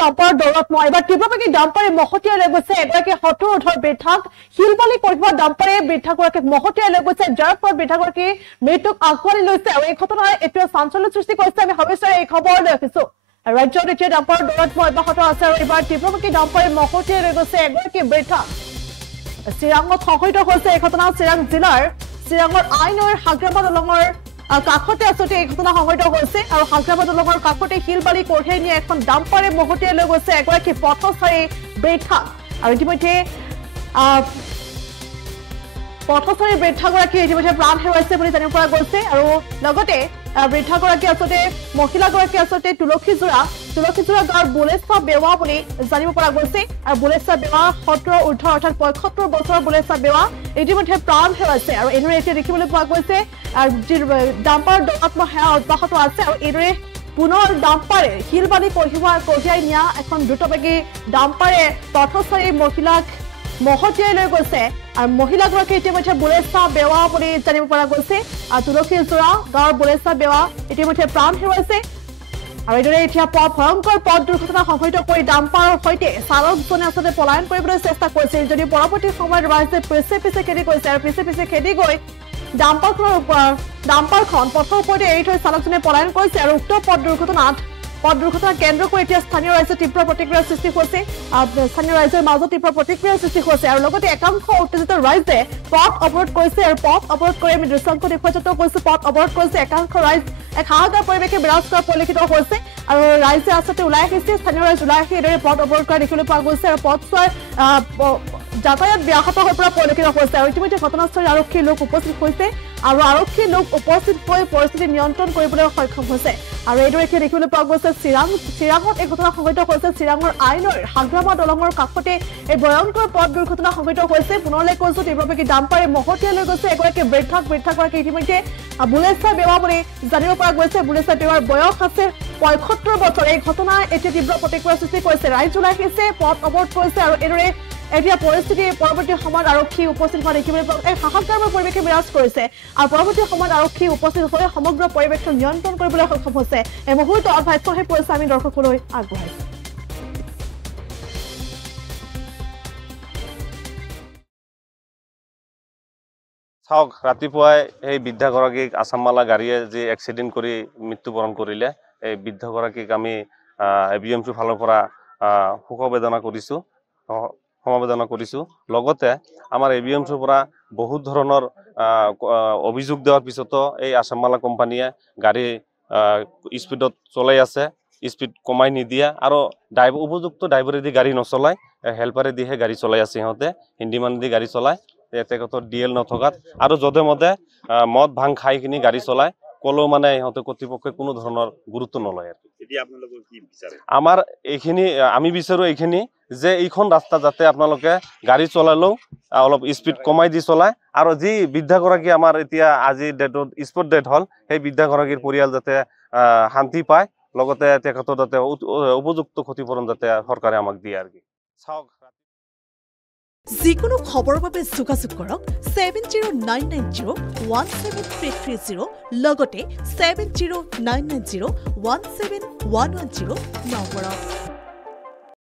dumper দৌৰত মই এবাৰ তীব্ৰবেগী ডাম্পাৰে মহতিয়াই লৈ গৈছে এগৰাকী 70 বৃদ্ধাক শিলবালি কঢ়িওৱা ডাম্পাৰে বৃদ্ধাগৰাকীক মহতিয়াই লৈ গৈছে যাৰ ফলত বৃদ্ধাগৰাকী মৃত্যুক আঁকোৱালি লৈছে আৰু এই ঘটনাই এতিয়া চাঞ্চল্য সৃষ্টি কৰিছে আমি সবিশেষে এই খবৰ লৈ আহিছো ৰাজ্যত এতিয়া ডাম্পাৰ দৌৰত মই অব্যাহত আছে আৰু এবাৰ তীব্ৰবেগী ডাম্পাৰে মহতিয়াই লৈ গৈছে এগৰাকী বৃদ্ধাক চিৰাঙত সংঘটিত হৈছে এই ঘটনা চিৰাং জিলাৰ চিৰাঙৰ আইনৰ হাগ্ৰামা দলঙৰ কাষতে আছতে এই ঘটনা সংঘটিত হৈছে আৰু হাগ্ৰামা দলঙৰ কাষতে শিলবালি কঢ়িয়াই নিয়ে এখন ডাম্পাৰে মহতিয়াই লৈ গৈছে এগৰাকী পথচাৰী বৃদ্ধা আৰু ইতিমধ্যে পথচাৰী বৃদ্ধাগৰাকী ইতিমধ্যে প্ৰাণ হেৰুৱাইছে বুলি জানিব পৰা গৈছে আৰু লগতে বৃদ্ধাগৰাকী আছতে মহিলাগৰাকী আছতে তুলসীজোৰা গাঁৱৰ বুলেছা বেৱা বুলি জানিব পৰা গৈছে আৰু বুলেছা বেৱা 70 ঊৰ্ধ অৰ্থাৎ 75 বছৰৰ বুলেছা বেৱা ইতিমধ্যে প্ৰাণ হেৰুৱাইছে আৰু এনেদৰে এতিয়া দেখিবলৈ পোৱা গৈছে ডাম্পাৰ দৌৰত সেয়া অব্যাহত আছে আৰু এইদৰে পুনৰ ডাম্পাৰে শিলবালি কঢ়িয়াই নিয়া এখন দ্ৰুতবেগী ডাম্পাৰে পথচাৰী মহিলাক মহতিয়াই লৈ গৈছে আৰু মহিলাগৰাকী ইতিমধ্যে বুলেছা বেৱা বুলি জানিব পৰা গৈছে আৰু তুলসীজোৰা গাঁৱৰ বুলেছা বেৱা ইতিমধ্যে প্ৰাণ হেৰুৱাইছে আৰু এইদৰে এতিয়া ভয়ংকৰ পথ দুৰ্ঘটনা সংঘটিত কৰি ডাম্পাৰৰ সৈতে চালকজনে আচলতে পলায়ন কৰিবলৈ চেষ্টা কৰিছিল যদিও পৰৱৰ্তী সময়ত ৰাইজে পিছে খেদি কৰিছে আৰু পিছে খেদি গৈ ডাম্পাৰখন পথৰ ওপৰতে এৰি থৈ চালকজনে পলায়ন কৰিছে আৰু উক্ত পথ দুৰ্ঘটনা কেন্দ্ৰ কৰি এতিয়া স্থানীয় ৰাইজৰ তীব্ৰ প্ৰতিক্ৰিয়াৰ সৃষ্টি হৈছে স্থানীয় ৰাইজৰ মাজত তীব্ৰ প্ৰতিক্ৰিয়াৰ সৃষ্টি হৈছে আৰু লগতে একাংশ উত্তেজিত ৰাইজে পথ অৱৰোধ কৰিছে আৰু পথ অৱৰোধ কৰি আমি দৃশ্যাংশ দেখুৱাই কৈছো পথ অৱৰোধ কৰিছে একাংশ ৰাইজ এক হাহাকাৰ পৰিৱেশে বিৰাজ কৰা পৰিলক্ষিত হৈছে আৰু ৰাইজে আচলতে ওলাই আহিছে স্থানীয় ৰাইজ ওলাই আহি এইদৰে পথ অৱৰোধ কৰা দেখিবলৈ পোৱা গৈছে আৰু পথছোৱাৰ যাতায়াত ব্যাহত হৈ পৰা পৰিলক্ষিত হৈছে আৰু ইতিমধ্যে ঘটনাস্থলীত আৰক্ষীৰ লোক উপস্থিত হৈছে আৰু আৰক্ষীৰ লোক উপস্থিত হৈ পৰিস্থিতি নিয়ন্ত্ৰণ কৰিবলৈ সক্ষম হৈছে আৰু এইদৰে এতিয়া দেখিবলৈ পোৱা গৈছে চিৰাঙত এই ঘটনা সংঘটিত হৈছে চিৰাঙৰ আইনৰ হাগ্ৰামা দলঙৰ কাষতে এই ভয়ংকৰ পথ দুৰ্ঘটনা সংঘটিত হৈছে পুনৰলৈ কৈছো তীব্ৰবেগী ডাম্পাৰে মহতিয়াই লৈ গৈছে এগৰাকী বৃদ্ধাগৰাকী ইতিমধ্যে বুলেছা বেৱা বুলি জানিব পৰা গৈছে বুলেছা বেৱাৰ বয়স আছে 75 বছৰ এই ঘটনাই এতিয়া তীব্ৰ প্ৰতিক্ৰিয়াৰ সৃষ্টি কৰিছে ৰাইজ ওলাই আহিছে পথ অৱৰোধ কৰিছে আৰু এইদৰে এতিয়া পৰিস্থিতি পৰৱৰ্তী সময়ত আৰক্ষী উপস্থিত হোৱা দেখিবলৈ পোৱা এক হাহাকাৰ পৰিৱেশে বিৰাজ কৰিছে আৰু পৰৱৰ্তী সময়ত আৰক্ষী উপস্থিত হৈ সমগ্ৰ পৰিৱেশটো নিয়ন্ত্ৰণ কৰিবলৈ সক্ষম হৈছে এই মুহূৰ্তত ভাষ্য হৈ পৰিছে আমি দৰ্শকলৈ আগবঢ়াইছো চাওক ৰাতিপুৱাই এই বৃদ্ধাগৰাকীক আছামমালা গাড়ীয়ে যি এক্সিডেণ্ট কৰি মৃত্যুবৰণ কৰিলে এই বৃদ্ধাগৰাকীক আমি এবিএমচিৰ ফালৰ পৰা সমবেদনা কৰিছো লগতে আমাৰ এবিএমচিৰ পৰা বহুত ধৰণৰ অভিযোগ দেওয়াৰ পিছতো এই আছামমালা কোম্পানীয়ে গাড়ী স্পীডত চলাই আছে স্পীড কমাই নিদিয়া আৰু উপযুক্ত ড্ৰাইভাৰেদি গাড়ী নচলায় হেল্পাৰেদিহে গাড়ী চলাই আছে সিহঁতে হিন্দী মানুহ গাড়ী চলায় তেখেতৰ ডিএল নথকাত আৰু যধে মধে মদ ভাং খাই কিনি গাড়ী চলায় কলেও মানে ইহঁতে কৰ্তৃপক্ষই কোনো ধৰণৰ গুৰুত্ব নলয় আৰু এতিয়া আপোনালোকে কি বিচাৰে আমাৰ এইখিনি আমি বিচাৰো এইখিনি যে এইখন ৰাস্তা যাতে আপোনালোকে গাড়ী চলালেও অলপ স্পীড কমাই দি চলায় আৰু যি বৃদ্ধাগৰাকী আমাৰ এতিয়া আজি ডেটত স্পট ডেট হ'ল সেই বৃদ্ধাগৰাকীৰ পৰিয়াল যাতে শান্তি পায় লগতে তেখেতৰ যাতে উপযুক্ত ক্ষতিপূৰণ যাতে চৰকাৰে আমাক দিয়ে আৰু কি চাওক যিকোনো খবৰৰ বাবে যোগাযোগ কৰক 7099017330 লগতে 7099017110 নম্বৰত